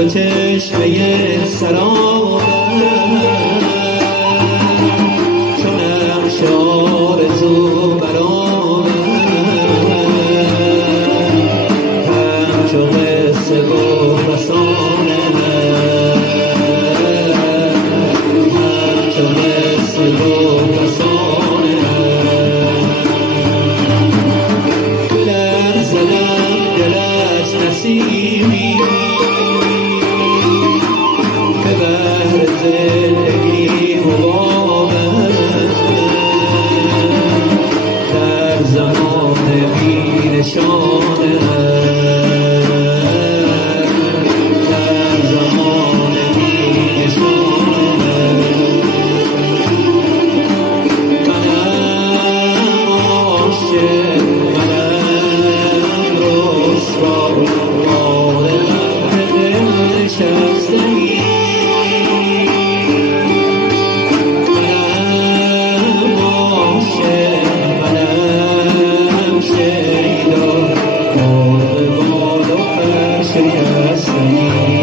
چو چشمه سرابم، چو نقش آرزو برآمد، همچو قصه و فسانه، همچو قصه و فسانه. بلرزدم دل از نسیمی که بهر زندگی حبابم، در زمان بی نشانه، در زمان بی نشانه. منم عاشق، منم رسوا، عالم دل نشسته‌ای. منم عاشق، منم شیدا، مرغ بال و پر شکسته‌ای.